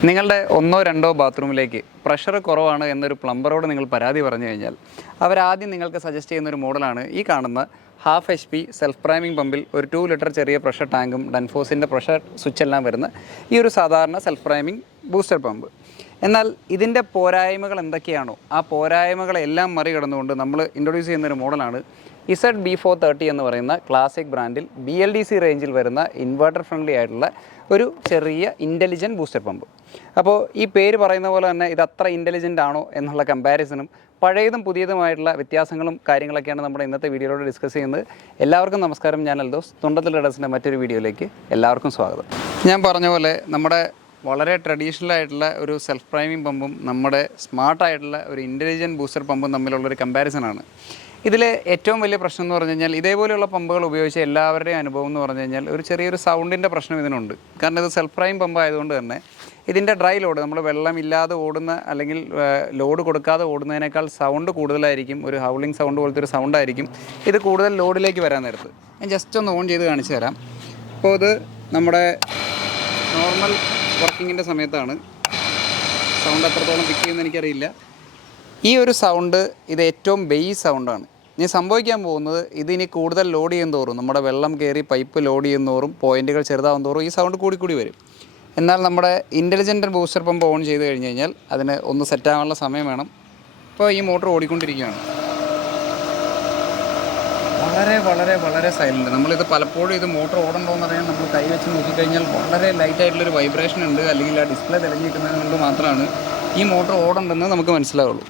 നിങ്ങളുടെ ഒന്നോ രണ്ടോ ബാത്റൂമിലേക്ക് പ്രഷർ കുറവാണ് എന്നൊരു പ്ലംബറോട് നിങ്ങൾ പരാതി പറഞ്ഞു കഴിഞ്ഞാൽ അവരാദ്യം നിങ്ങൾക്ക് സജസ്റ്റ് ചെയ്യുന്ന ഒരു മോഡലാണ് ഈ കാണുന്ന half H P self priming പമ്പിൽ ഒരു ടു ലിറ്റർ ചെറിയ പ്രഷർ ടാങ്കും ഡൻഫോസിന്റെ പ്രഷർ സ്വിച്ചെല്ലാം വരുന്ന ഈ ഒരു സാധാരണ സെൽഫ് പ്രൈമിംഗ് ബൂസ്റ്റർ പമ്പ് എന്നാൽ ഇതിന്റെ പോരായ്മകൾ എന്തൊക്കെയാണോ? ആ പോരായ്മകളെല്ലാം മറികടന്നുകൊണ്ട് നമ്മൾ ഇൻട്രൊഡ്യൂസ് ചെയ്യുന്ന ഒരു മോഡലാണ് ഇസഡ് ബി ഫോർ തേർട്ടി എന്ന് പറയുന്ന ക്ലാസിക് ബ്രാൻഡിൽ ബി എൽ ഡി സി റേഞ്ചിൽ വരുന്ന ഇൻവെർട്ടർ ഫ്രണ്ട്ലി ആയിട്ടുള്ള ഒരു ചെറിയ ഇന്റലിജന്റ് ബൂസ്റ്റർ പമ്പ് അപ്പോൾ ഈ പേര് പറയുന്ന പോലെ തന്നെ ഇത് അത്ര ഇന്റലിജന്റ് ആണോ എന്നുള്ള കമ്പാരിസണും പഴയതും പുതിയതുമായിട്ടുള്ള വ്യത്യാസങ്ങളും കാര്യങ്ങളൊക്കെയാണ് നമ്മുടെ ഇന്നത്തെ വീഡിയോയിലൂടെ ഡിസ്കസ് ചെയ്യുന്നത്. എല്ലാവർക്കും നമസ്കാരം ഞാൻ അൽദോസ്. തുണ്ടത്തിൽ റഡസിന്റെ മറ്റൊരു വീഡിയോയിലേക്ക് എല്ലാവർക്കും സ്വാഗതം. ഞാൻ പറഞ്ഞ പോലെ നമ്മുടെ വളരെ ട്രഡീഷണൽ ആയിട്ടുള്ള ഒരു സെൽഫ് പ്രൈമിംഗ് പമ്പും നമ്മുടെ സ്മാർട്ടായിട്ടുള്ള ഒരു ഇന്റലിജന്റ് ബൂസ്റ്റർ പമ്പും തമ്മിലുള്ളൊരു കമ്പാരിസണാണ് ഇതിലെ ഏറ്റവും വലിയ പ്രശ്നം എന്ന് പറഞ്ഞു കഴിഞ്ഞാൽ ഇതേപോലെയുള്ള പമ്പുകൾ ഉപയോഗിച്ച എല്ലാവരുടെയും അനുഭവം എന്ന് പറഞ്ഞു കഴിഞ്ഞാൽ ഒരു ചെറിയൊരു സൗണ്ടിന്റെ പ്രശ്നം ഇതിനുണ്ട്. കാരണം ഇത് സെൽഫ് പ്രൈം പമ്പ് ആയതുകൊണ്ട് തന്നെ ഇതിന്റെ ഡ്രൈ ലോഡ് നമ്മൾ വെള്ളമില്ലാതെ ഓടുന്ന അല്ലെങ്കിൽ ലോഡ് കൊടുക്കാതെ ഓടുന്നതിനേക്കാൾ സൗണ്ട് കൂടുതലായിരിക്കും ഒരു ഹൗളിംഗ് സൗണ്ട് പോലത്തെ ഒരു സൗണ്ട് ആയിരിക്കും ഇത് കൂടുതൽ ലോഡിലേക്ക് വരാൻ നേരത്ത്. ഞാൻ ജസ്റ്റ് ഒന്ന് ഓൺ ചെയ്ത് കാണിച്ചു തരാം. അപ്പോൾ ഇത് നമ്മുടെ നോർമൽ വർക്കിങ്ങിന്റെ സമയത്താണ്. സൗണ്ട് എത്രത്തോളം പിക്ക് ചെയ്യുമെന്ന് എനിക്കറിയില്ല. ഈ ഒരു സൗണ്ട് ഇത് ഏറ്റവും ബേസ് സൗണ്ടാണ് ഇനി സംഭവിക്കാൻ പോകുന്നത് ഇതിനി കൂടുതൽ ലോഡ് ചെയ്യുന്നതോറും തോറും നമ്മുടെ വെള്ളം കയറി പൈപ്പ് ലോഡ് ചെയ്യുന്നതോറും പോയിന്റുകൾ ചെറുതാവുന്നതോറും ചെറുതാവും ഈ സൗണ്ട് കൂടി കൂടി വരും. എന്നാൽ നമ്മുടെ ഇന്റലിജന്റ് ബൂസ്റ്റർ പമ്പ് ഓൺ ചെയ്ത് കഴിഞ്ഞ് കഴിഞ്ഞാൽ അതിന് ഒന്ന് സെറ്റാകാനുള്ള സമയം വേണം. ഇപ്പോൾ ഈ മോട്ടർ ഓടിക്കൊണ്ടിരിക്കുകയാണ്. വളരെ വളരെ വളരെ സൈലന്റ് നമ്മളിത് പലപ്പോഴും ഇത് മോട്ടർ ഓടണ്ടോന്ന് അറിയാൻ നമ്മൾ കൈ വെച്ച് നോക്കിക്കഴിഞ്ഞാൽ വളരെ ലൈറ്റ് ആയിട്ടുള്ളൊരു വൈബ്രേഷൻ ഉണ്ട്. അല്ലെങ്കിൽ ആ ഡിസ്പ്ലേ തെളിഞ്ഞിരിക്കുന്നത് കൊണ്ട് മാത്രമാണ് ഈ മോട്ടർ ഓടണ്ടെന്ന് നമുക്ക് മനസ്സിലാവുള്ളൂ.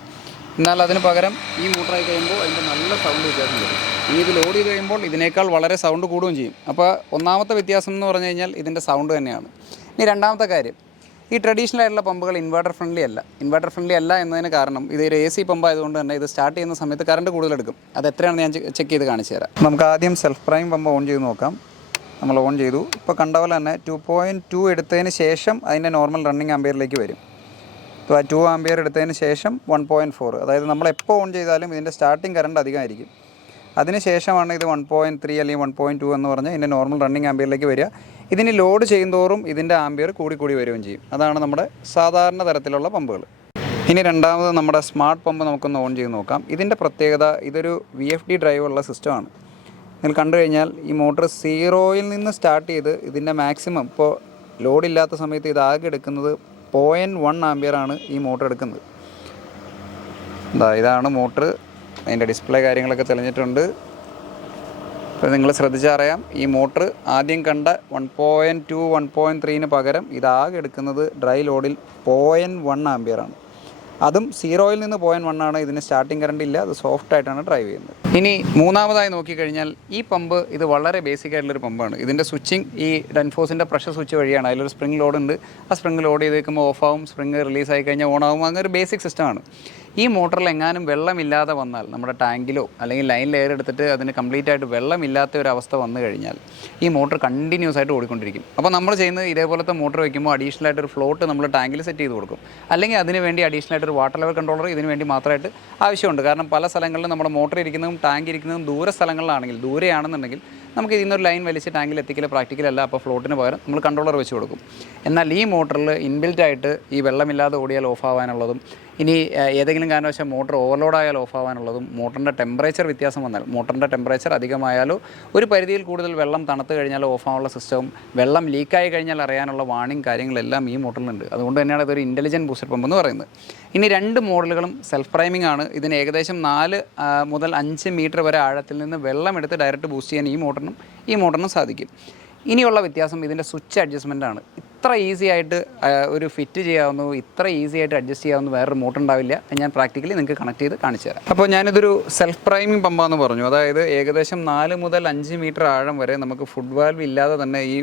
എന്നാൽ അതിന് പകരം ഈ മോട്ടറായി കഴിയുമ്പോൾ അതിന്റെ നല്ല സൗണ്ട് വ്യത്യാസം വരും. ഇനി ഇത് ലോഡ് ചെയ്ത് കഴിയുമ്പോൾ ഇതിനേക്കാൾ വളരെ സൗണ്ട് കൂടുകയും ചെയ്യും. അപ്പോൾ ഒന്നാമത്തെ വ്യത്യാസം എന്ന് പറഞ്ഞു കഴിഞ്ഞാൽ ഇതിന്റെ സൗണ്ട് തന്നെയാണ്. ഇനി രണ്ടാമത്തെ കാര്യം. ഈ ട്രഡീഷണൽ ആയിട്ടുള്ള പമ്പുകൾ ഇൻവെർട്ടർ ഫ്രണ്ട്ലി അല്ല. ഇൻവെർട്ടർ ഫ്രണ്ട്ലി അല്ല എന്നതിന് കാരണം ഇത് ഒരു എ സി പമ്പ് ആയതുകൊണ്ട് തന്നെ ഇത് സ്റ്റാർട്ട് ചെയ്യുന്ന സമയത്ത് കറണ്ട് കൂടുതൽ എടുക്കും അത് എത്രയാണെന്ന് ഞാൻ ചെക്ക് ചെയ്ത് കാണിച്ചു തരാം. നമുക്ക് ആദ്യം സെൽഫ് പ്രൈം പമ്പ് ഓൺ ചെയ്ത് നോക്കാം. നമ്മൾ ഓൺ ചെയ്തു. ഇപ്പോൾ കണ്ട പോലെ തന്നെ ടു പോയിന്റ് ടു എടുത്തതിന് ശേഷം അതിന്റെ നോർമൽ റണ്ണിങ് ആംബിയറിലേക്ക് വരും. അപ്പോൾ ആ ടു ആംബിയർ എടുത്തതിന് ശേഷം വൺ പോയിന്റ് ഫോർ അതായത് നമ്മൾ എപ്പോൾ ഓൺ ചെയ്താലും ഇതിന്റെ സ്റ്റാർട്ടിങ് കറണ്ട് അധികമായിരിക്കും. അതിന് ശേഷമാണ് ഇത് വൺ പോയിന്റ് ത്രീ അല്ലെങ്കിൽ വൺ പോയിന്റ് ടു എന്ന് പറഞ്ഞ് ഇതിന്റെ നോർമൽ റണ്ണിങ് ആംബിയറിലേക്ക് വരിക. ഇതിന് ലോഡ് ചെയ്യുന്തോറും ഇതിന്റെ ആംബിയർ കൂടി കൂടി വരികയും ചെയ്യും. അതാണ് നമ്മുടെ സാധാരണ തരത്തിലുള്ള പമ്പുകൾ. ഇനി രണ്ടാമത് നമ്മുടെ സ്മാർട്ട് പമ്പ് നമുക്കൊന്ന് ഓൺ ചെയ്ത് നോക്കാം. ഇതിന്റെ പ്രത്യേകത ഇതൊരു വി എഫ് ഡി ഡ്രൈവുള്ള സിസ്റ്റമാണ് നിങ്ങൾ കണ്ടു കഴിഞ്ഞാൽ ഈ മോട്ടർ സീറോയിൽ നിന്ന് സ്റ്റാർട്ട് ചെയ്ത് ഇതിന്റെ മാക്സിമം ഇപ്പോൾ ലോഡില്ലാത്ത സമയത്ത് ഇത് ആകെ എടുക്കുന്നത് പോയിന്റ് വൺ ആംബിയറാണ് ഈ മോട്ടർ എടുക്കുന്നത്. ഇതാണ് മോട്ടർ അതിന്റെ ഡിസ്പ്ലേ കാര്യങ്ങളൊക്കെ തെളിഞ്ഞിട്ടുണ്ട്. അപ്പോൾ നിങ്ങൾ ശ്രദ്ധിച്ചറിയാം ഈ മോട്ടർ ആദ്യം കണ്ട one point two one point ത്രീന് പകരം ഇതാകെ എടുക്കുന്നത് ഡ്രൈ ലോഡിൽ പോയിന്റ് വൺ ആംബിയറാണ് അതും സീറോയിൽ നിന്ന് പോയിന്റ് വൺ ആണ് ഇതിന് സ്റ്റാർട്ടിംഗ് കറണ്ട് ഇല്ല അത് സോഫ്റ്റ് ആയിട്ടാണ് ഡ്രൈവ് ചെയ്യുന്നത്. ഇനി മൂന്നാമതായി നോക്കിക്കഴിഞ്ഞാൽ ഈ പമ്പ് ഇത് വളരെ ബേസിക് ആയിട്ടുള്ളൊരു പമ്പാണ്. ഇതിന്റെ സ്വിച്ചിങ് ഈ ഡൻഫോസിന്റെ പ്രഷർ സ്വിച്ച് വഴിയാണ്. അതിലൊരു സ്പ്രിംഗ് ലോഡ് ഉണ്ട്. ആ സ്പ്രിംഗ് ലോഡ് ചെയ്ത് വെക്കുമ്പോൾ ഓഫ് ആവും സ്പ്രിംഗ് റിലീസ് ആയി കഴിഞ്ഞാൽ ഓൺ ആവും. അങ്ങനെ ഒരു ബേസിക് സിസ്റ്റമാണ് ഈ മോട്ടറിൽ എങ്ങാനും വെള്ളമില്ലാതെ വന്നാൽ നമ്മുടെ ടാങ്കിലോ അല്ലെങ്കിൽ ലൈൻ ലെയർ എടുത്തിട്ട് അതിന് കംപ്ലീറ്റ് ആയിട്ട് വെള്ളമില്ലാത്ത ഒരു അവസ്ഥ വന്നു കഴിഞ്ഞാൽ ഈ മോട്ടർ കണ്ടിന്യൂസ് ആയിട്ട് ഓടിക്കൊണ്ടിരിക്കും. അപ്പോൾ നമ്മൾ ചെയ്യുന്നത് ഇതേപോലത്തെ മോട്ടർ വയ്ക്കുമ്പോൾ അഡീഷണൽ ആയിട്ട് ഒരു ഫ്ലോട്ട് നമ്മൾ ടാങ്കിൽ സെറ്റ് ചെയ്ത് കൊടുക്കും. അല്ലെങ്കിൽ അതിന് വേണ്ടി അഡീഷണൽ ആയിട്ട് ഒരു വാട്ടർ ലെവൽ കൺട്രോളർ ഇതിന് വേണ്ടി മാത്രമായിട്ട് ആവശ്യമുണ്ട്. കാരണം പല സ്ഥലങ്ങളിലും നമ്മുടെ മോട്ടർ ഇരിക്കുന്നതും ടാങ്ക് ഇരിക്കുന്നതും ദൂര സ്ഥലങ്ങളിലാണെങ്കിൽ ദൂരെയാണെന്നുണ്ടെങ്കിൽ നമുക്ക് ഇതിൽ നിന്നൊരു ലൈൻ വലിച്ച് ടാങ്കിൽ എത്തിക്കൽ പ്രാക്ടിക്കൽ അല്ല. അപ്പോൾ ഫ്ലോട്ടിന് പകരം നമ്മൾ കൺട്രോളർ വെച്ച് കൊടുക്കും. എന്നാൽ ഈ മോട്ടറിൽ ഇൻബിൽറ്റ് ആയിട്ട് ഈ വെള്ളമില്ലാതെ ഓടിയാൽ ഓഫ് ആവാനുള്ളതും ഇനി ഏതെങ്കിലും കാരണവശാൽ മോട്ടർ ഓവർലോഡ് ആയാൽ ഓഫ് ആവാനുള്ളതും മോട്ടറിന്റെ ടെമ്പറേച്ചർ വ്യത്യാസം വന്നാൽ മോട്ടറിന്റെ ടെമ്പറേച്ചർ അധികമായാലോ ഒരു പരിധിയിൽ കൂടുതൽ വെള്ളം തണുത്ത് കഴിഞ്ഞാൽ ഓഫ് ആവാനുള്ള സിസ്റ്റവും വെള്ളം ലീക്കായി കഴിഞ്ഞാൽ അറിയാനുള്ള വാണിംഗ് കാര്യങ്ങളെല്ലാം ഈ മോട്ടറിലുണ്ട്. അതുകൊണ്ട് തന്നെയാണ് ഇതൊരു ഇന്റലിജന്റ് ബൂസ്റ്റർ പമ്പ് എന്ന് പറയുന്നത്. ഇനി രണ്ട് മോഡലുകളും സെൽഫ് പ്രൈമിംഗ് ആണ്. ഇതിന് ഏകദേശം നാല് മുതൽ അഞ്ച് മീറ്റർ വരെ ആഴത്തിൽ നിന്ന് വെള്ളം എടുത്ത് ഡയറക്റ്റ് ബൂസ്റ്റ് ചെയ്യാൻ ഈ മോട്ടറിനും ഈ മോട്ടറിനും സാധിക്കും. ഇനിയുള്ള വ്യത്യാസം ഇതിന്റെ സ്വിച്ച് അഡ്ജസ്റ്റ്മെന്റ് ആണ്. ഇത്ര ഈസി ആയിട്ട് ഒരു ഫിറ്റ് ചെയ്യാവുന്നു ഇത്ര ഈസി ആയിട്ട് അഡ്ജസ്റ്റ് ചെയ്യാവുന്ന വേറെ മോട്ടർ ഉണ്ടാവില്ല. ഞാൻ പ്രാക്ടിക്കലി നിങ്ങൾക്ക് കണക്ട് ചെയ്ത് കാണിച്ചു തരാം. അപ്പോൾ ഞാനിതൊരു സെൽഫ് പ്രൈമിംഗ് പമ്പാന്ന് പറഞ്ഞു. അതായത് ഏകദേശം നാല് മുതൽ അഞ്ച് മീറ്റർ ആഴം വരെ നമുക്ക് ഫുഡ് വാൽവ് ഇല്ലാതെ തന്നെ ഈ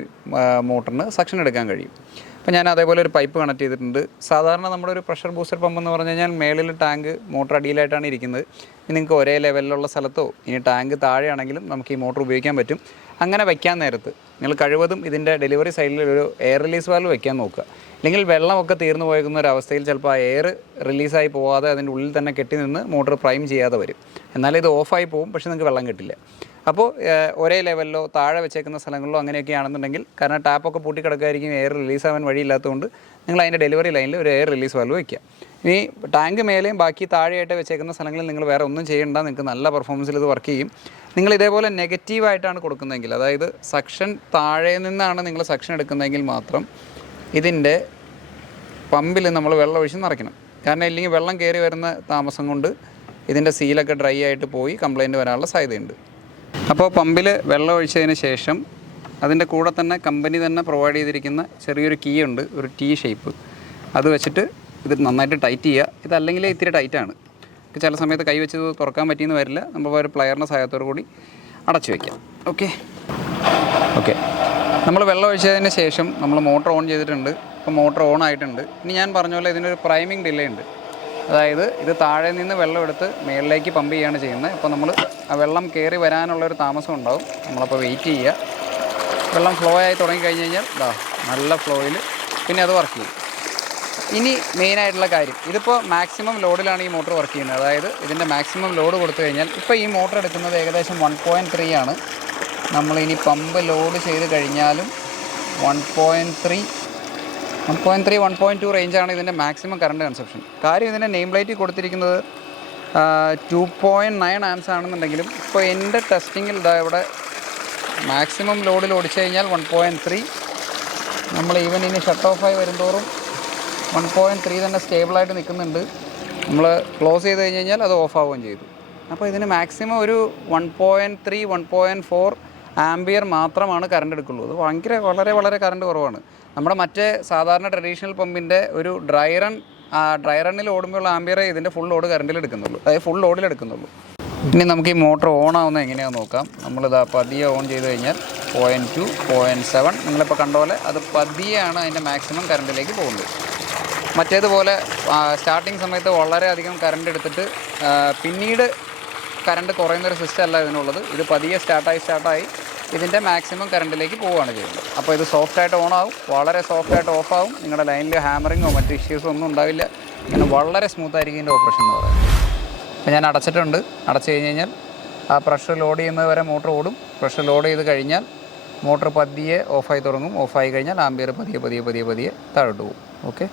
മോട്ടറിന് സക്ഷൻ എടുക്കാൻ കഴിയും. അപ്പോൾ ഞാൻ അതേപോലെ ഒരു പൈപ്പ് കണക്ട് ചെയ്തിട്ടുണ്ട്. സാധാരണ നമ്മുടെ ഒരു പ്രഷർ ബൂസ്റ്റർ പമ്പ് എന്ന് പറഞ്ഞു കഴിഞ്ഞാൽ മേളിൽ ടാങ്ക് മോട്ടർ അടിയിലായിട്ടാണ് ഇരിക്കുന്നത്. ഇനി നിങ്ങൾക്ക് ഒരേ ലെവലിലുള്ള സ്ഥലത്തോ ഇനി ടാങ്ക് താഴെയാണെങ്കിലും നമുക്ക് ഈ മോട്ടർ ഉപയോഗിക്കാൻ പറ്റും. അങ്ങനെ വയ്ക്കാൻ നേരത്ത്. നിങ്ങൾ കഴിവതും ഇതിന്റെ ഡെലിവറി സൈഡിൽ ഒരു എയർ റിലീസ് വാൽവ് വെക്കാൻ നോക്കുക. അല്ലെങ്കിൽ വെള്ളമൊക്കെ തീർന്നു പോയേക്കുന്ന ഒരു അവസ്ഥയിൽ ചിലപ്പോൾ ആ എയർ റിലീസായി പോവാതെ അതിന്റെ ഉള്ളിൽ തന്നെ കെട്ടി നിന്ന് മോട്ടോർ പ്രൈം ചെയ്യാതെ വരും. എന്നാലും ഇത് ഓഫായി പോകും പക്ഷേ നിങ്ങൾക്ക് വെള്ളം കിട്ടില്ല. അപ്പോൾ ഒരേ ലെവലിലോ താഴെ വെച്ചേക്കുന്ന സ്ഥലങ്ങളിലോ അങ്ങനെയൊക്കെ ആണെന്നുണ്ടെങ്കിൽ കാരണം ടാപ്പൊക്കെ പൂട്ടി കിടക്കുകയായിരിക്കും എയർ റിലീസ് ആവാൻ വഴിയില്ലാത്തതുകൊണ്ട് നിങ്ങൾ അതിന്റെ ഡെലിവറി ലൈനിൽ ഒരു എയർ റിലീസ് വാൽവ് വയ്ക്കുക ഇനി ടാങ്ക് മേലെയും ബാക്കി താഴെയായിട്ട് വെച്ചേക്കുന്ന സ്ഥലങ്ങളിൽ നിങ്ങൾ വേറെ ഒന്നും ചെയ്യേണ്ട നിങ്ങൾക്ക് നല്ല പെർഫോമൻസിൽ ഇത് വർക്ക് ചെയ്യും. നിങ്ങൾ ഇതേപോലെ നെഗറ്റീവായിട്ടാണ് കൊടുക്കുന്നതെങ്കിൽ അതായത് സക്ഷൻ താഴെ നിന്നാണ് നിങ്ങൾ സക്ഷൻ എടുക്കുന്നതെങ്കിൽ മാത്രം ഇതിന്റെ പമ്പിൽ നമ്മൾ വെള്ളം ഒഴിച്ച് നിറയ്ക്കണം. കാരണം ഇല്ലെങ്കിൽ വെള്ളം കയറി വരുന്ന താമസം കൊണ്ട് ഇതിന്റെ സീലൊക്കെ ഡ്രൈ ആയിട്ട് പോയി കംപ്ലൈന്റ് വരാനുള്ള സാധ്യതയുണ്ട്. അപ്പോൾ പമ്പിൽ വെള്ളം ഒഴിച്ചതിന് ശേഷം അതിന്റെ കൂടെ തന്നെ കമ്പനി തന്നെ പ്രൊവൈഡ് ചെയ്തിരിക്കുന്ന ചെറിയൊരു കീ ഉണ്ട് ഒരു ടീ ഷേപ്പ് അത് വെച്ചിട്ട് ഇത് നന്നായിട്ട് ടൈറ്റ് ചെയ്യുക. ഇതല്ലെങ്കിൽ ഇത്തിരി ടൈറ്റാണ് ചില സമയത്ത് കൈ വെച്ച് തുറക്കാൻ പറ്റിയെന്ന് വരില്ല. നമ്മൾ ഒരു പ്ലെയറിന്റെ സഹായത്തോടു കൂടി അടച്ചു വയ്ക്കാം ഓക്കെ ഓക്കെ നമ്മൾ വെള്ളം ഒഴിച്ചതിന് ശേഷം നമ്മൾ മോട്ടർ ഓൺ ചെയ്തിട്ടുണ്ട്. ഇപ്പോൾ മോട്ടർ ഓൺ ആയിട്ടുണ്ട്. ഇനി ഞാൻ പറഞ്ഞ പോലെ ഇതിനൊരു പ്രൈമിംഗ് ഡിലേ ഉണ്ട്. അതായത് ഇത് താഴെ നിന്ന് വെള്ളം എടുത്ത് മേളിലേക്ക് പമ്പ് ചെയ്യുകയാണ് ചെയ്യുന്നത്. അപ്പോൾ നമ്മൾ ആ വെള്ളം കയറി വരാനുള്ളൊരു താമസം ഉണ്ടാവും. നമ്മളപ്പോൾ വെയിറ്റ് ചെയ്യുക. വെള്ളം ഫ്ലോ ആയി തുടങ്ങി കഴിഞ്ഞ് കഴിഞ്ഞാൽ ഇതാ നല്ല ഫ്ലോയിൽ പിന്നെ അത് വർക്ക് ചെയ്യും. ഇനി മെയിൻ ആയിട്ടുള്ള കാര്യം. ഇതിപ്പോൾ മാക്സിമം ലോഡിലാണ് ഈ മോട്ടോർ വർക്ക് ചെയ്യുന്നത്. അതായത് ഇതിന്റെ മാക്സിമം ലോഡ് കൊടുത്തു കഴിഞ്ഞാൽ ഇപ്പോൾ ഈ മോട്ടർ എടുക്കുന്നത് ഏകദേശം വൺ പോയിന്റ് ത്രീ ആണ്. നമ്മളിനി പമ്പ് ലോഡ് ചെയ്ത് കഴിഞ്ഞാലും one point three one point three one point two റേഞ്ചാണ് ഇതിന്റെ മാക്സിമം കറണ്ട് കൺസപ്ഷൻ കാര്യം ഇതിന്റെ നെയിം പ്ലേറ്റിൽ കൊടുത്തിരിക്കുന്നത് ടു പോയിന്റ് നയൻ ആംസ് ആണെന്നുണ്ടെങ്കിലും ഇപ്പോൾ എന്റെ ടെസ്റ്റിങ്ങിൽ ഇതാ ഇവിടെ മാക്സിമം ലോഡിൽ ഓടിച്ചു കഴിഞ്ഞാൽ വൺ പോയിന്റ് ത്രീ നമ്മൾ ഈവൻ ഇനി ഷട്ട് ഓഫായി വരുന്തോറും വൺ പോയിന്റ് ത്രീ തന്നെ സ്റ്റേബിളായിട്ട് നിൽക്കുന്നുണ്ട്. നമ്മൾ ക്ലോസ് ചെയ്ത് കഴിഞ്ഞ് കഴിഞ്ഞാൽ അത് ഓഫ് ആവുകയും ചെയ്തു. അപ്പോൾ ഇതിന് മാക്സിമം ഒരു one point three one point four ampere മാത്രമാണ് കറണ്ട് എടുക്കുള്ളൂ. അത് ഭയങ്കര വളരെ വളരെ കറണ്ട് കുറവാണ്. നമ്മുടെ മറ്റേ സാധാരണ ട്രഡീഷണൽ പമ്പിന്റെ ഒരു ഡ്രൈ റൺ ഡ്രൈ റണ്ണിൽ ഓടുമ്പോഴുള്ള ആംബിയറെ ഇതിന്റെ ഫുൾ ലോഡ് കറണ്ടിൽ എടുക്കുന്നുള്ളൂ. അതായത് ഫുൾ ലോഡിൽ എടുക്കുന്നുള്ളൂ. ഇനി നമുക്ക് ഈ മോട്ടർ ഓൺ ആവുന്നത് എങ്ങനെയാണെന്ന് നോക്കാം. നമ്മളിതാ പതിയെ ഓൺ ചെയ്ത് കഴിഞ്ഞാൽ പോയിന്റ് ടു പോയിന്റ് സെവൻ നിങ്ങളിപ്പോൾ കണ്ട പോലെ അത് പതിയാണ് അതിന്റെ മാക്സിമം കറണ്ടിലേക്ക് പോകുന്നത്. മറ്റേതുപോലെ സ്റ്റാർട്ടിങ് സമയത്ത് വളരെയധികം കറണ്ട് എടുത്തിട്ട് പിന്നീട് കറണ്ട് കുറയുന്നൊരു സിസ്റ്റം അല്ല ഇതിനുള്ളത്. ഇത് പതിയെ സ്റ്റാർട്ടായി സ്റ്റാർട്ടായി ഇതിന്റെ മാക്സിമം കറണ്ടിലേക്ക് പോവുകയാണ് ചെയ്യുന്നത്. അപ്പോൾ ഇത് സോഫ്റ്റായിട്ട് ആവും വളരെ സോഫ്റ്റായിട്ട് ആവും. നിങ്ങളുടെ ലൈനിൽ ഹാമറിങ്ങോ മറ്റ് ഇഷ്യൂസോ ഒന്നും ഉണ്ടാവില്ല. അങ്ങനെ വളരെ സ്മൂത്ത് ആയിരിക്കും ഇതിന്റെ ഓപ്പറേഷൻ എന്ന് പറയുന്നത്. അപ്പോൾ ഞാൻ അടച്ചിട്ടുണ്ട്. അടച്ചു കഴിഞ്ഞ് കഴിഞ്ഞാൽ ആ പ്രഷർ ലോഡ് ചെയ്യുന്നത് വരെ മോട്ടർ ഓടും. പ്രഷർ ലോഡ് ചെയ്ത് കഴിഞ്ഞാൽ മോട്ടർ പതിയെ ഓഫായി തുടങ്ങും. ഓഫായി കഴിഞ്ഞാൽ ആംബിയർ പതിയെ പതിയെ പതിയെ പതിയെ താഴോട്ട് പോകും. ഓക്കെ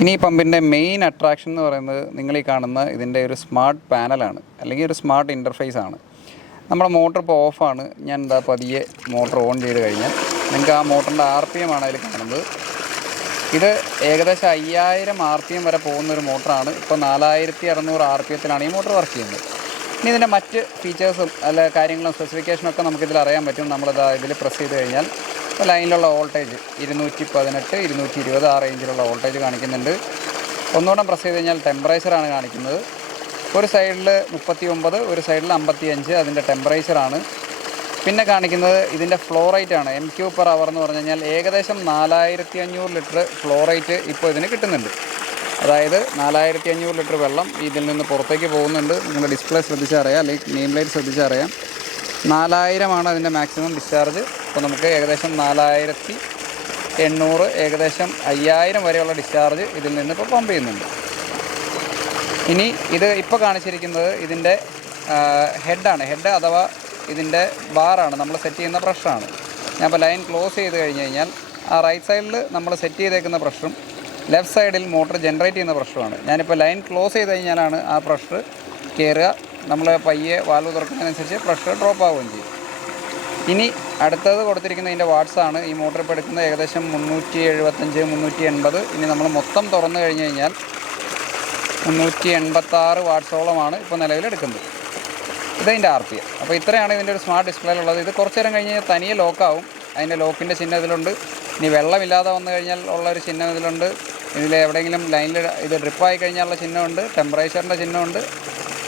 ഇനി ഈ പമ്പിന്റെ മെയിൻ അട്രാക്ഷൻ എന്ന് പറയുന്നത് നിങ്ങൾ ഈ കാണുന്ന ഇതിന്റെ ഒരു സ്മാർട്ട് പാനലാണ് അല്ലെങ്കിൽ ഒരു സ്മാർട്ട് ഇന്റർഫേസ് ആണ്. നമ്മുടെ മോട്ടർ ഇപ്പോൾ ഓഫാണ് ഞാൻ എന്താ പതിയെ മോട്ടർ ഓൺ ചെയ്ത് കഴിഞ്ഞാൽ നിങ്ങൾക്ക് ആ മോട്ടറിന്റെ ആർ പി എം ആണ് അതിൽ കാണുന്നത്. ഇത് ഏകദേശം അയ്യായിരം ആർ പി എം വരെ പോകുന്ന ഒരു മോട്ടറാണ് ഇപ്പോൾ നാലായിരത്തി അറുന്നൂറ് ആർ പി എത്തിലാണ് ഈ മോട്ടർ വർക്ക് ചെയ്യുന്നത്. ഇനി ഇതിന്റെ മറ്റ് ഫീച്ചേഴ്സും അല്ല കാര്യങ്ങളും സ്പെസിഫിക്കേഷനൊക്കെ നമുക്കിതിൽ അറിയാൻ പറ്റും. നമ്മളിത് ഇതിൽ പ്രസ് ചെയ്ത് കഴിഞ്ഞാൽ ഇപ്പോൾ ലൈനിലുള്ള വോൾട്ടേജ് ഇരുന്നൂറ്റി പതിനെട്ട് ഇരുന്നൂറ്റി ഇരുപത് ആ റേഞ്ചിലുള്ള വോൾട്ടേജ് കാണിക്കുന്നുണ്ട്. ഒന്നുകൂടെ പ്രസ് ചെയ്ത് കഴിഞ്ഞാൽ ടെമ്പറേച്ചറാണ് കാണിക്കുന്നത്. ഒരു സൈഡിൽ മുപ്പത്തി ഒമ്പത് ഒരു സൈഡിൽ അമ്പത്തി അഞ്ച് അതിന്റെ ടെമ്പറേച്ചറാണ് പിന്നെ കാണിക്കുന്നത് ഇതിന്റെ ഫ്ലോ റേറ്റ് ആണ്. എം ക്യൂ പെർ അവർ എന്ന് പറഞ്ഞു കഴിഞ്ഞാൽ ഏകദേശം നാലായിരത്തി അഞ്ഞൂറ് ലിറ്റർ ഫ്ലോ റേറ്റ് ഇപ്പോൾ ഇതിന് കിട്ടുന്നുണ്ട്. അതായത് നാലായിരത്തി അഞ്ഞൂറ് ലിറ്റർ വെള്ളം ഇതിൽ നിന്ന് പുറത്തേക്ക് പോകുന്നുണ്ട്. നിങ്ങൾ ഡിസ്പ്ലേ ശ്രദ്ധിച്ചറിയാം അല്ലെങ്കിൽ നെയിം ലൈറ്റ് ശ്രദ്ധിച്ചറിയാം. നാലായിരമാണ് അതിന്റെ മാക്സിമം ഡിസ്ചാർജ് അപ്പോൾ നമുക്ക് ഏകദേശം നാലായിരത്തി എണ്ണൂറ് ഏകദേശം അയ്യായിരം വരെയുള്ള ഡിസ്ചാർജ് ഇതിൽ നിന്ന് ഇപ്പോൾ പമ്പ് ചെയ്യുന്നുണ്ട്. ഇനി ഇത് ഇപ്പോൾ കാണിച്ചിരിക്കുന്നത് ഇതിന്റെ ഹെഡാണ് ഹെഡ് അഥവാ ഇതിന്റെ ബാറാണ് നമ്മൾ സെറ്റ് ചെയ്യുന്ന പ്രഷറാണ് ഞാൻ ഇപ്പോൾ ലൈൻ ക്ലോസ് ചെയ്ത് കഴിഞ്ഞ് കഴിഞ്ഞാൽ ആ റൈറ്റ് സൈഡിൽ നമ്മൾ സെറ്റ് ചെയ്തേക്കുന്ന പ്രഷറും ലെഫ്റ്റ് സൈഡിൽ മോട്ടർ ജനറേറ്റ് ചെയ്യുന്ന പ്രഷറുമാണ് ഞാനിപ്പോൾ ലൈൻ ക്ലോസ് ചെയ്ത് കഴിഞ്ഞാലാണ് ആ പ്രഷർ കയറുക നമ്മൾ പയ്യെ വാൽവ് തുറക്കുന്നതിനനുസരിച്ച് പ്രഷർ ഡ്രോപ്പ് ആവുകയും ചെയ്യും. ഇനി അടുത്തത് കൊടുത്തിരിക്കുന്ന ഇതിന്റെ വാട്സാണ്. ഈ മോട്ടർ ഇപ്പോൾ എടുക്കുന്നത് ഏകദേശം മുന്നൂറ്റി എഴുപത്തഞ്ച് മുന്നൂറ്റി എൺപത് ഇനി നമ്മൾ മൊത്തം തുറന്നു കഴിഞ്ഞ് കഴിഞ്ഞാൽ മുന്നൂറ്റി എൺപത്താറ് വാട്സോളമാണ് ഇപ്പോൾ നിലവിൽ എടുക്കുന്നത്. ഇതതിന്റെ ആർ പി അപ്പോൾ ഇത്രയാണ് ഇതിന്റെ ഒരു സ്മാർട്ട് ഡിസ്പ്ലേയിലുള്ളത്. ഇത് കുറച്ച് നേരം കഴിഞ്ഞ് കഴിഞ്ഞാൽ തനിയെ ലോക്കാവും. അതിന്റെ ലോക്കിന്റെ ചിഹ്നം ഇതിലുണ്ട്. ഇനി വെള്ളമില്ലാതെ വന്നു കഴിഞ്ഞാൽ ഉള്ള ഒരു ചിഹ്നം ഇതിലുണ്ട്. ഇതിൽ എവിടെയെങ്കിലും ലൈനിൽ ഇത് ഡ്രിപ്പായി കഴിഞ്ഞാലുള്ള ചിഹ്നമുണ്ട്. ടെമ്പറേച്ചറിന്റെ ചിഹ്നമുണ്ട്.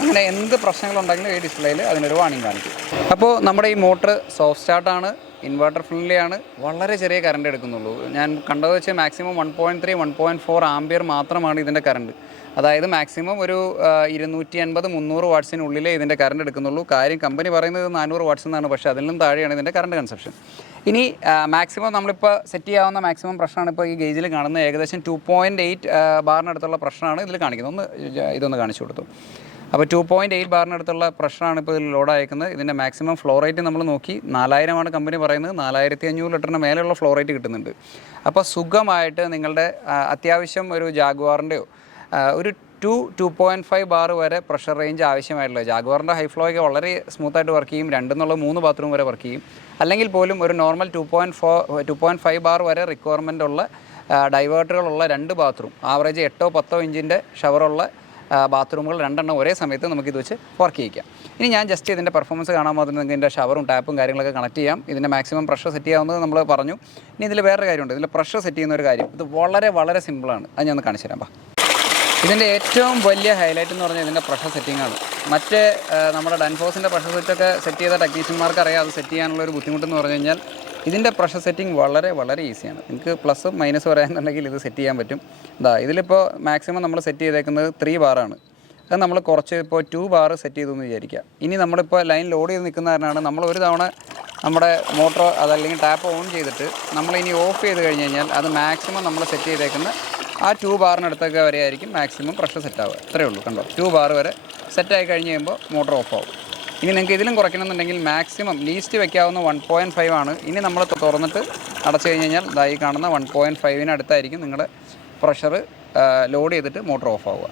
അങ്ങനെ എന്ത് പ്രശ്നങ്ങളുണ്ടെങ്കിലും ഈ ഡിസ്പ്ലേയിൽ അതിനൊരു വാണിംഗ് കാണിക്കും. അപ്പോൾ നമ്മുടെ ഈ മോട്ടർ സോഫ്റ്റ് സ്റ്റാർട്ടാണ് ഇൻവെർട്ടർ ഫ്രണ്ട്ലി ആണ് വളരെ ചെറിയ കറണ്ട് എടുക്കുന്നുള്ളൂ. ഞാൻ കണ്ടത് വെച്ച് maximum one point three one point four ampere മാത്രമാണ് ഇതിന്റെ കറണ്ട് അതായത് മാക്സിമം ഒരു ഇരുന്നൂറ്റി അൻപത് മുന്നൂറ് വാട്ട്സിനുള്ളിലേ ഇതിന്റെ കറണ്ട് എടുക്കുന്നുള്ളൂ. കാര്യം കമ്പനി പറയുന്നത് നാനൂറ് വാട്ട്സ് എന്നാണ് പക്ഷേ അതിലും താഴെയാണ് ഇതിന്റെ കറണ്ട് കൺസപ്ഷൻ ഇനി മാക്സിമം നമ്മളിപ്പോൾ സെറ്റ് ചെയ്യാവുന്ന മാക്സിമം പ്രശ്നമാണ് ഇപ്പോൾ ഈ ഗേജിൽ കാണുന്നത്. ഏകദേശം ടു പോയിന്റ് എയ്റ്റ് ബാറിനടുത്തുള്ള പ്രശ്നമാണ് ഇതിൽ കാണിക്കുന്നത്. ഒന്ന് ഇതൊന്ന് കാണിച്ചു കൊടുത്തു. അപ്പോൾ ടു പോയിന്റ് എയ്റ്റ് ബാറിനടുത്തുള്ള പ്രഷറാണ് ഇപ്പോൾ ഇതിൽ ലോഡ് അയക്കുന്നത് ഇതിന്റെ മാക്സിമം ഫ്ലോ റേറ്റ് നമ്മൾ നോക്കി. നാലായിരമാണ് കമ്പനി പറയുന്നത്. നാലായിരത്തി അഞ്ഞൂറ് ലിറ്ററിന് മേലെയുള്ള ഫ്ലോ റേറ്റ് കിട്ടുന്നുണ്ട്. അപ്പോൾ സുഖമായിട്ട് നിങ്ങളുടെ അത്യാവശ്യം ഒരു ജാഗ്വാറിന്റെയോ ഒരു two two point five bar വരെ പ്രഷർ റേഞ്ച് ആവശ്യമായിട്ടുള്ളത് ജാഗ്വാറിന്റെ ഹൈ ഫ്ലോ ഒക്കെ വളരെ സ്മൂത്തായിട്ട് വർക്ക് ചെയ്യും. രണ്ടെന്നുള്ള മൂന്ന് ബാത്റൂം വരെ വർക്ക് ചെയ്യും. അല്ലെങ്കിൽ പോലും ഒരു normal two point four two point five bar വരെ റിക്വയർമെന്റ് ഉള്ള ഡൈവേർട്ടറുകളുള്ള രണ്ട് ബാത്റൂം ആവറേജ് എട്ടോ പത്തോ ഇഞ്ചിന്റെ ഷവറുള്ള ബാത്റൂമുകൾ രണ്ടെണ്ണം ഒരേ സമയത്ത് നമുക്ക് ഇത് വെച്ച് വർക്ക് ചെയ്യിക്കാം. ഇനി ഞാൻ ജസ്റ്റ് ഇതിന്റെ പെർഫോമൻസ് കാണാൻ മാത്രം നിങ്ങൾക്ക് ഇതിന്റെ ഷവറും ടാപ്പും കാര്യങ്ങളൊക്കെ കണക്ട് ചെയ്യാം. ഇതിന്റെ മാക്സിമം പ്രഷർ സെറ്റ് ചെയ്യാവുന്നത് നമ്മൾ പറഞ്ഞു. ഇനി ഇതിൽ വേറെ കാര്യമുണ്ട്. ഇതിൽ പ്രഷർ സെറ്റ് ചെയ്യുന്ന ഒരു കാര്യം. ഇത് വളരെ വളരെ സിമ്പിളാണ് അത് ഞാൻ ഒന്ന് കാണിച്ചു തരാം ഇതിന്റെ ഏറ്റവും വലിയ ഹൈലൈറ്റ് എന്ന് പറഞ്ഞാൽ ഇതിന്റെ പ്രഷർ സെറ്റിംഗ് ആണ്. മറ്റേ നമ്മുടെ ഡൻഫോസിന്റെ പ്രഷർ സെറ്റൊക്കെ സെറ്റ് ചെയ്ത ടെക്നീഷ്യന്മാർക്ക് അറിയാം. അത് സെറ്റ് ചെയ്യാനുള്ള ഒരു ബുദ്ധിമുട്ടെന്ന് പറഞ്ഞു കഴിഞ്ഞാൽ ഇതിന്റെ പ്രഷർ സെറ്റിംഗ് വളരെ വളരെ ഈസിയാണ് നിങ്ങൾക്ക് പ്ലസ് മൈനസ് പറയാന്നുണ്ടെങ്കിൽ ഇത് സെറ്റ് ചെയ്യാൻ പറ്റും. ഇതാ ഇതിലിപ്പോൾ മാക്സിമം നമ്മൾ സെറ്റ് ചെയ്തേക്കുന്നത് ത്രീ ബാറാണ് അത് നമ്മൾ കുറച്ച് ഇപ്പോൾ ടു ബാർ സെറ്റ് ചെയ്തു എന്ന് വിചാരിക്കുക. ഇനി നമ്മളിപ്പോൾ ലൈൻ ലോഡ് ചെയ്ത് നിൽക്കുന്ന കാരണമാണ് നമ്മൾ ഒരു തവണ നമ്മുടെ മോട്ടോർ അതല്ലെങ്കിൽ ടാപ്പ് ഓൺ ചെയ്തിട്ട് നമ്മൾ ഇനി ഓഫ് ചെയ്ത് കഴിഞ്ഞ് കഴിഞ്ഞാൽ അത് മാക്സിമം നമ്മൾ സെറ്റ് ചെയ്തേക്കുന്ന ആ ടു ബാറിനടുത്തൊക്കെ വരെ ആയിരിക്കും മാക്സിമം പ്രഷർ സെറ്റ് ആവുക. ഇത്രയേ ഉള്ളൂ. കണ്ടോ? ടു ബാർ വരെ സെറ്റായി കഴിഞ്ഞ് കഴിയുമ്പോൾ മോട്ടോർ ഓഫ് ആവും. ഇനി നിങ്ങൾക്ക് ഇതിലും കുറയ്ക്കണമെന്നുണ്ടെങ്കിൽ മാക്സിമം ലീസ്റ്റ് വെക്കാവുന്ന വൺ പോയിന്റ് ഫൈവ് ആണ്. ഇനി നമ്മൾ തുറന്നിട്ട് അടച്ചു കഴിഞ്ഞ് കഴിഞ്ഞാൽ ഇതായി കാണുന്ന വൺ പോയിന്റ് ഫൈവിന് അടുത്തായിരിക്കും നിങ്ങളുടെ പ്രഷർ ലോഡ് ചെയ്തിട്ട് മോട്ടർ ഓഫ് ആവുക.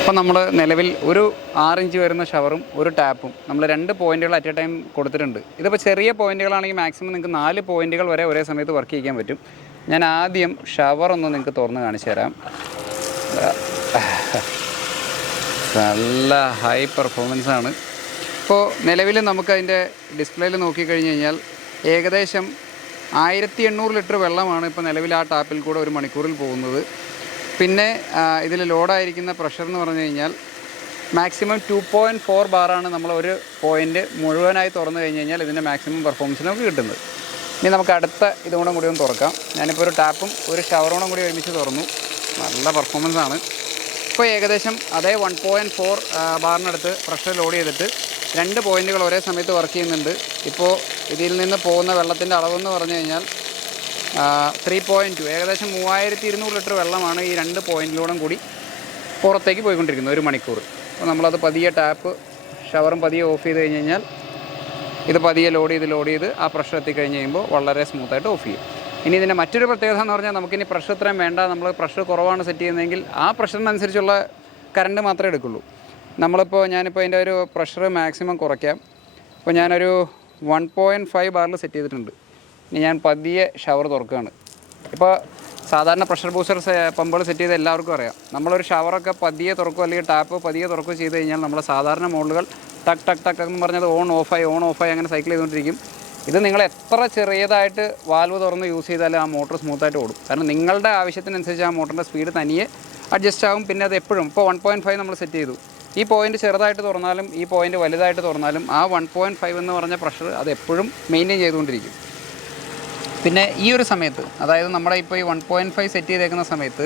അപ്പം നമ്മൾ നിലവിൽ ഒരു ആറിഞ്ച് വരുന്ന ഷവറും ഒരു ടാപ്പും നമ്മൾ രണ്ട് പോയിന്റുകൾ അറ്റ് എ ടൈം കൊടുത്തിട്ടുണ്ട്. ഇതിപ്പോൾ ചെറിയ പോയിന്റുകളാണെങ്കിൽ മാക്സിമം നിങ്ങൾക്ക് നാല് പോയിന്റുകൾ വരെ ഒരേ സമയത്ത് വർക്ക് ചെയ്യാൻ പറ്റും. ഞാൻ ആദ്യം ഷവർ ഒന്ന് നിങ്ങൾക്ക് തുറന്ന് കാണിച്ചു തരാം. നല്ല ഹൈ പെർഫോമൻസ് ആണ്. ഇപ്പോൾ നിലവിൽ നമുക്ക് അതിന്റെ ഡിസ്പ്ലേയിൽ നോക്കിക്കഴിഞ്ഞ് കഴിഞ്ഞാൽ ഏകദേശം ആയിരത്തി എണ്ണൂറ് ലിറ്റർ വെള്ളമാണ് ഇപ്പോൾ നിലവിൽ ആ ടാപ്പിൽ കൂടെ ഒരു മണിക്കൂറിൽ പോകുന്നത്. പിന്നെ ഇതിൽ ലോഡായിരിക്കുന്ന പ്രഷർ എന്ന് പറഞ്ഞു കഴിഞ്ഞാൽ മാക്സിമം ടു പോയിന്റ് ഫോർ ബാറാണ് നമ്മൾ ഒരു പോയിന്റ് മുഴുവനായി തുറന്നു കഴിഞ്ഞ് കഴിഞ്ഞാൽ ഇതിന്റെ മാക്സിമം പെർഫോമൻസ് നമുക്ക് കിട്ടുന്നത്. ഇനി നമുക്ക് അടുത്ത ഇതുകൂടെ കൂടി ഒന്ന് തുറക്കാം. ഞാനിപ്പോൾ ഒരു ടാപ്പും ഒരു ഷവറോണും കൂടി ഒരുമിച്ച് തുറന്നു. നല്ല പെർഫോമൻസ് ആണ്. ഇപ്പോൾ ഏകദേശം അതേ വൺ പോയിന്റ് ഫോർ ബാറിനടുത്ത് പ്രഷർ ലോഡ് ചെയ്തിട്ട് രണ്ട് പോയിന്റുകൾ ഒരേ സമയത്ത് വർക്ക് ചെയ്യുന്നുണ്ട്. ഇപ്പോൾ ഇതിൽ നിന്ന് പോകുന്ന വെള്ളത്തിന്റെ അളവെന്ന് പറഞ്ഞു കഴിഞ്ഞാൽ ത്രീ പോയിന്റ് ടു ഏകദേശം മൂവായിരത്തി ഇരുന്നൂറ് ലിറ്റർ വെള്ളമാണ് ഈ രണ്ട് പോയിന്റിലൂടെ കൂടി പുറത്തേക്ക് പോയിക്കൊണ്ടിരിക്കുന്നത് ഒരു മണിക്കൂർ. അപ്പോൾ നമ്മളത് പതിയെ ടാപ്പ് ഷവറും പതിയെ ഓഫ് ചെയ്ത് കഴിഞ്ഞ് കഴിഞ്ഞാൽ ഇത് പതിയെ ലോഡ് ചെയ്ത് ലോഡ് ചെയ്ത് ആ പ്രഷർ എത്തിക്കഴിഞ്ഞ് കഴിയുമ്പോൾ വളരെ സ്മൂത്തായിട്ട് ഓഫ് ചെയ്യും. ഇനി ഇതിന്റെ മറ്റൊരു പ്രത്യേകത എന്ന് പറഞ്ഞാൽ നമുക്കിനി പ്രഷർ ഇത്രയും വേണ്ട. നമ്മൾ പ്രഷർ കുറവാണ് സെറ്റ് ചെയ്യുന്നതെങ്കിൽ ആ പ്രഷറിനനുസരിച്ചുള്ള കറണ്ട് മാത്രമേ എടുക്കുള്ളൂ. നമ്മളിപ്പോൾ ഞാനിപ്പോൾ അതിന്റെ ഒരു പ്രഷർ മാക്സിമം കുറയ്ക്കാം. ഇപ്പോൾ ഞാനൊരു വൺ പോയിന്റ് ഫൈവ് ബാറിൽ സെറ്റ് ചെയ്തിട്ടുണ്ട്. ഇനി ഞാൻ പതിയെ ഷവർ തുറക്കുകയാണ്. ഇപ്പോൾ സാധാരണ പ്രഷർ ബൂസ്റ്റർ പമ്പുകൾ സെറ്റ് ചെയ്ത് എല്ലാവർക്കും അറിയാം. നമ്മളൊരു ഷവറൊക്കെ പതിയെ തുറക്കുക അല്ലെങ്കിൽ ടാപ്പ് പതിയെ തുറക്കുക ചെയ്ത് കഴിഞ്ഞാൽ നമ്മുടെ സാധാരണ മോഡലുകൾ ടക്ക് ടക്ക് ടക്ക് എന്ന് പറഞ്ഞത് ഓൺ ഓഫായി ഓൺ ഓഫായി അങ്ങനെ സൈക്കിൾ ചെയ്തുകൊണ്ടിരിക്കും. ഇത് നിങ്ങൾ എത്ര ചെറിയതായിട്ട് വാൽവ് തുറന്ന് യൂസ് ചെയ്താലും ആ മോട്ടർ സ്മൂത്തായിട്ട് ഓടും. കാരണം നിങ്ങളുടെ ആവശ്യത്തിനനുസരിച്ച് ആ മോട്ടറിന്റെ സ്പീഡ് തനിയെ അഡ്ജസ്റ്റ് ആകും പിന്നെ അത് എപ്പോഴും ഇപ്പോൾ വൺ പോയിന്റ് ഫൈവ് നമ്മൾ സെറ്റ് ചെയ്തു. ഈ പോയിന്റ് ചെറുതായിട്ട് തുറന്നാലും ഈ പോയിന്റ് വലുതായിട്ട് തുറന്നാലും ആ വൺ പോയിന്റ് ഫൈവ് എന്ന് പറഞ്ഞ പ്രഷർ അത് എപ്പോഴും മെയിന്റെയിൻ ചെയ്തുകൊണ്ടിരിക്കും. പിന്നെ ഈ ഒരു സമയത്ത് അതായത് നമ്മുടെ ഇപ്പോൾ ഈ വൺ പോയിന്റ് ഫൈവ് സെറ്റ് ചെയ്തേക്കുന്ന സമയത്ത്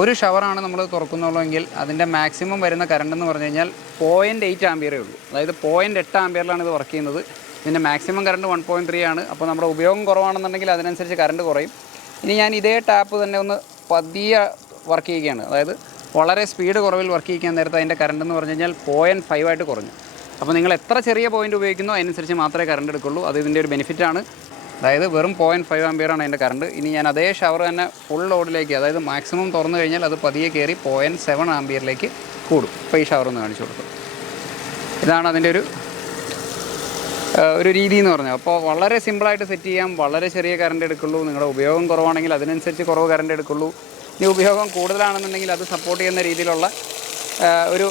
ഒരു ഷവറാണ് നമ്മൾ തുറക്കുന്നുള്ളെങ്കിൽ അതിന്റെ മാക്സിമം വരുന്ന കറണ്ട് എന്ന് പറഞ്ഞു കഴിഞ്ഞാൽ പോയിന്റ് എയ്റ്റ് ആംബിയറേ ഉള്ളൂ. അതായത് പോയിന്റ് എട്ട് ആംബിയറിലാണ് ഇത് വർക്ക് ചെയ്യുന്നത്. ഇതിന്റെ maximum current one point three ആണ്. അപ്പോൾ നമ്മുടെ ഉപയോഗം കുറവാണെന്നുണ്ടെങ്കിൽ അതിനനുസരിച്ച് കറണ്ട് കുറയും. ഇനി ഞാൻ ഇതേ ടാപ്പ് തന്നെ ഒന്ന് പതിയെ വർക്ക് ചെയ്യുകയാണ്. അതായത് വളരെ സ്പീഡ് കുറവിൽ വർക്ക് ചെയ്യിക്കാൻ നേരത്തെ അതിന്റെ കറണ്ട് എന്ന് പറഞ്ഞു കഴിഞ്ഞാൽ പോയിന്റ് ഫൈവ് ആയിട്ട് കുറഞ്ഞു. അപ്പോൾ നിങ്ങൾ എത്ര ചെറിയ പോയിന്റ് ഉപയോഗിക്കുന്നു അതിനനുസരിച്ച് മാത്രമേ കറണ്ട് എടുക്കുള്ളൂ. അത് ഇതിന്റെ ഒരു ബെനിഫിറ്റ് ആണ്. അതായത് വെറും പോയിന്റ് ഫൈവ് ആംബിയറാണ് അതിന്റെ കറണ്ട് ഇനി ഞാൻ അതേ ഷവർ തന്നെ ഫുൾ ലോഡിലേക്ക് അതായത് മാക്സിമം തുറന്നു കഴിഞ്ഞാൽ അത് പതിയെ കയറി പോയിന്റ് സെവൻ ആംബിയറിലേക്ക് കൂടും. ഇപ്പോൾ ഈ ഷവർ ഒന്ന് കാണിച്ചു കൊടുക്കും ഇതാണ് അതിന്റെ ഒരു ഒരു രീതി എന്ന് പറഞ്ഞാൽ അപ്പോൾ വളരെ സിമ്പിളായിട്ട് സെറ്റ് ചെയ്യാം. വളരെ ചെറിയ കറണ്ട് എടുക്കുള്ളൂ. നിങ്ങളുടെ ഉപയോഗം കുറവാണെങ്കിൽ അതിനനുസരിച്ച് കുറവ് കറണ്ട് എടുക്കുള്ളൂ. ഇനി ഉപയോഗം കൂടുതലാണെന്നുണ്ടെങ്കിൽ അത് സപ്പോർട്ട് ചെയ്യുന്ന രീതിയിലുള്ള ഒരു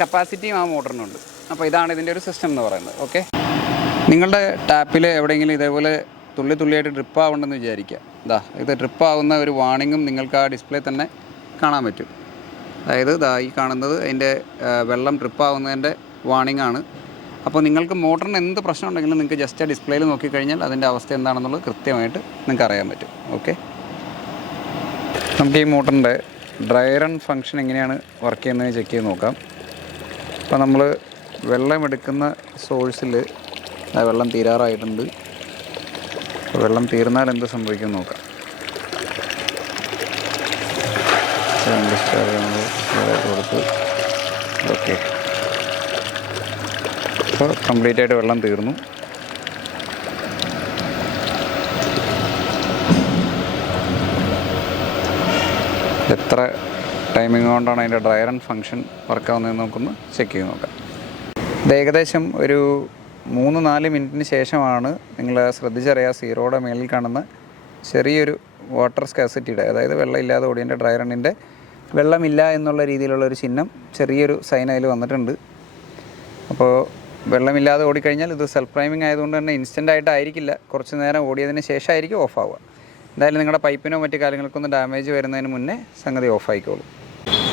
കപ്പാസിറ്റിയും ആ മോട്ടറിനുണ്ട്. അപ്പോൾ ഇതാണ് ഇതിന്റെ ഒരു സിസ്റ്റം എന്ന് പറയുന്നത്. ഓക്കെ നിങ്ങളുടെ ടാപ്പിൽ എവിടെയെങ്കിലും ഇതേപോലെ തുള്ളി തുള്ളിയായിട്ട് ഡ്രിപ്പ് ആവുന്നുണ്ടെന്ന് വിചാരിക്കുക. ഇതാ ഇത് ഡ്രിപ്പ് ആവുന്ന ഒരു വാണിങ്ങും നിങ്ങൾക്ക് ആ ഡിസ്പ്ലേ തന്നെ കാണാൻ പറ്റും. അതായത് ഇതാ ഈ കാണുന്നത് അതിന്റെ വെള്ളം ഡ്രിപ്പ് ആവുന്നതിന്റെ വാണിംഗ് ആണ്. അപ്പോൾ നിങ്ങൾക്ക് മോട്ടറിന് എന്ത് പ്രശ്നം ഉണ്ടെങ്കിലും നിങ്ങൾക്ക് ജസ്റ്റ് ആ ഡിസ്പ്ലേയിൽ നോക്കിക്കഴിഞ്ഞാൽ അതിന്റെ അവസ്ഥ എന്താണെന്നുള്ളത് കൃത്യമായിട്ട് നിങ്ങൾക്ക് അറിയാൻ പറ്റും. ഓക്കെ നമുക്ക് ഈ മോട്ടറിന്റെ ഡ്രൈ റൺ ഫങ്ഷൻ എങ്ങനെയാണ് വർക്ക് ചെയ്യുന്നത് ചെക്ക് ചെയ്ത് നോക്കാം. അപ്പോൾ നമ്മൾ വെള്ളം എടുക്കുന്ന സോഴ്സിൽ വെള്ളം തീരാറായിട്ടുണ്ട്. വെള്ളം തീർന്നാൽ എന്ത് സംഭവിക്കും നോക്കാം. കൊടുത്ത് ഓക്കെ അപ്പോൾ കംപ്ലീറ്റ് ആയിട്ട് വെള്ളം തീർന്നു. എത്ര ടൈമിംഗ് കൊണ്ടാണ് അതിന്റെ ഡ്രൈ റൺ ഫങ്ഷൻ വർക്കാവുന്നതെന്ന് നമുക്കൊന്ന് ചെക്ക് ചെയ്ത് നോക്കാം. ഇത് ഏകദേശം ഒരു മൂന്ന് നാല് മിനിറ്റിന് ശേഷമാണ് നിങ്ങൾ ശ്രദ്ധിച്ചറിയാം സീറോയുടെ മേളിൽ കാണുന്ന ചെറിയൊരു വാട്ടർ സ്കാസിറ്റിയുടെ അതായത് വെള്ളമില്ലാതെ ഓടിയതിന്റെ ഡ്രൈ റണ്ണിന്റെ വെള്ളമില്ല എന്നുള്ള രീതിയിലുള്ള ഒരു ചിഹ്നം ചെറിയൊരു സൈൻ അതിൽ വന്നിട്ടുണ്ട്. അപ്പോൾ വെള്ളമില്ലാതെ ഓടിക്കഴിഞ്ഞാൽ ഇത് സെൽഫ് പ്രൈമിംഗ് ആയതുകൊണ്ട് തന്നെ ഇൻസ്റ്റന്റ് ആയിട്ടായിരിക്കില്ല. കുറച്ച് നേരം ഓടിയതിന് ശേഷമായിരിക്കും ഓഫ് ആവുക. എന്തായാലും നിങ്ങളുടെ പൈപ്പിനോ മറ്റു കാര്യങ്ങൾക്കൊന്നും ഡാമേജ് വരുന്നതിന് മുന്നേ സംഗതി ഓഫ് ആയിക്കോളും.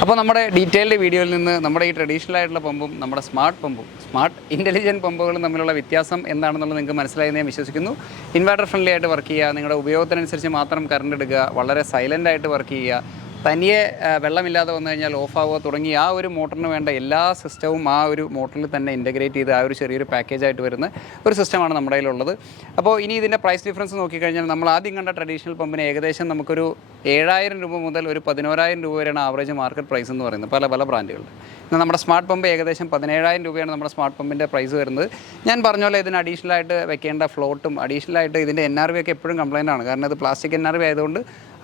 അപ്പോൾ നമ്മുടെ ഡീറ്റെയിൽഡ് വീഡിയോയിൽ നിന്ന് നമ്മുടെ ഈ ട്രഡീഷണൽ ആയിട്ടുള്ള പമ്പും നമ്മുടെ സ്മാർട്ട് പമ്പും സ്മാർട്ട് ഇന്റലിജന്റ് പമ്പുകളും തമ്മിലുള്ള വ്യത്യാസം എന്താണെന്നുള്ളത് നിങ്ങൾക്ക് മനസ്സിലായി ഞാൻ വിശ്വസിക്കുന്നു. ഇൻവെർട്ടർ ഫ്രണ്ട്ലി ആയിട്ട് വർക്ക് ചെയ്യുക നിങ്ങളുടെ ഉപയോഗത്തിനനുസരിച്ച് മാത്രം കറണ്ട് എടുക്കുക വളരെ സൈലന്റ് ആയിട്ട് വർക്ക് ചെയ്യുക തനിയെ വെള്ളമില്ലാതെ വന്നു കഴിഞ്ഞാൽ ഓഫ് ആവുക തുടങ്ങി ആ ഒരു മോട്ടറിന് വേണ്ട എല്ലാ സിസ്റ്റവും ആ ഒരു മോട്ടറിൽ തന്നെ ഇന്റഗ്രേറ്റ് ചെയ്ത് ആ ഒരു ചെറിയൊരു പാക്കേജായിട്ട് വരുന്ന ഒരു സിസ്റ്റമാണ് നമ്മുടെ കയ്യിലുള്ളത്. അപ്പോൾ ഇനി ഇതിന്റെ പ്രൈസ് ഡിഫറൻസ് നോക്കിക്കഴിഞ്ഞാൽ നമ്മൾ ആദ്യം കണ്ട ട്രഡീഷണൽ പമ്പിന് ഏകദേശം നമുക്കൊരു ഏഴായിരം രൂപ മുതൽ ഒരു പതിനോരായിരം രൂപ വരെയാണ് ആവറേജ് മാർക്കറ്റ് പ്രൈസ് എന്ന് പറയുന്നത് പല പല ബ്രാൻഡുകളുടെ നമ്മുടെ സ്മാർട്ട് പമ്പ് ഏകദേശം പതിനേഴായിരം രൂപയാണ് നമ്മുടെ സ്മാർട്ട് പമ്പിന്റെ പ്രൈസ് വരുന്നത്. ഞാൻ പറഞ്ഞ പോലെ ഇതിന് അഡീഷണൽ ആയിട്ട് വെക്കേണ്ട ഫ്ലോട്ടും അഡീഷണൽ ആയിട്ട് ഇതിന്റെ എൻ ആർ വി ഒക്കെ എപ്പോഴും കംപ്ലൈന്റ് ആണ്. കാരണം ഇത് പ്ലാസ്റ്റിക് എൻ ആർ വി ആയതുകൊണ്ട്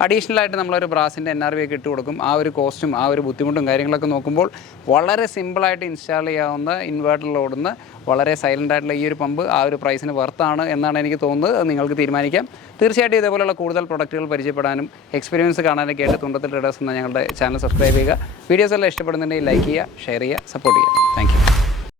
അഡീഷണൽ ആയിട്ട് നമ്മളൊരു ബ്രാസിന്റെ എൻ ആർ വി ഒക്കെ ഇട്ട് കൊടുക്കും. ആ ഒരു കോസ്റ്റും ആ ഒരു ബുദ്ധിമുട്ടും കാര്യങ്ങളൊക്കെ നോക്കുമ്പോൾ വളരെ സിമ്പിളായിട്ട് ഇൻസ്റ്റാൾ ചെയ്യാവുന്ന ഇൻവേർട്ടറിൽ ഓടുന്ന വളരെ സൈലന്റ് ആയിട്ടുള്ള ഈ ഒരു പമ്പ് ആ ഒരു പ്രൈസിന് വർത്താണ് എന്നാണ് എനിക്ക് തോന്നുന്നത്. നിങ്ങൾക്ക് തീരുമാനിക്കാം. തീർച്ചയായിട്ടും ഇതേപോലെയുള്ള കൂടുതൽ പ്രൊഡക്റ്റുകൾ പരിചയപ്പെടാനും എക്സ്പീരിയൻസ് കാണാനൊക്കെ ആയിട്ട് തുണ്ടത്തിൽ ട്രേഡേഴ്സ് എന്ന ഞങ്ങളുടെ ചാനൽ സബ്സ്ക്രൈബ് ചെയ്യുക. വീഡിയോസ് എല്ലാം ഇഷ്ടപ്പെടുന്നുണ്ടെങ്കിൽ ലൈക്ക് ചെയ്യുക ഷെയർ ചെയ്യുക സപ്പോർട്ട് ചെയ്യുക. താങ്ക്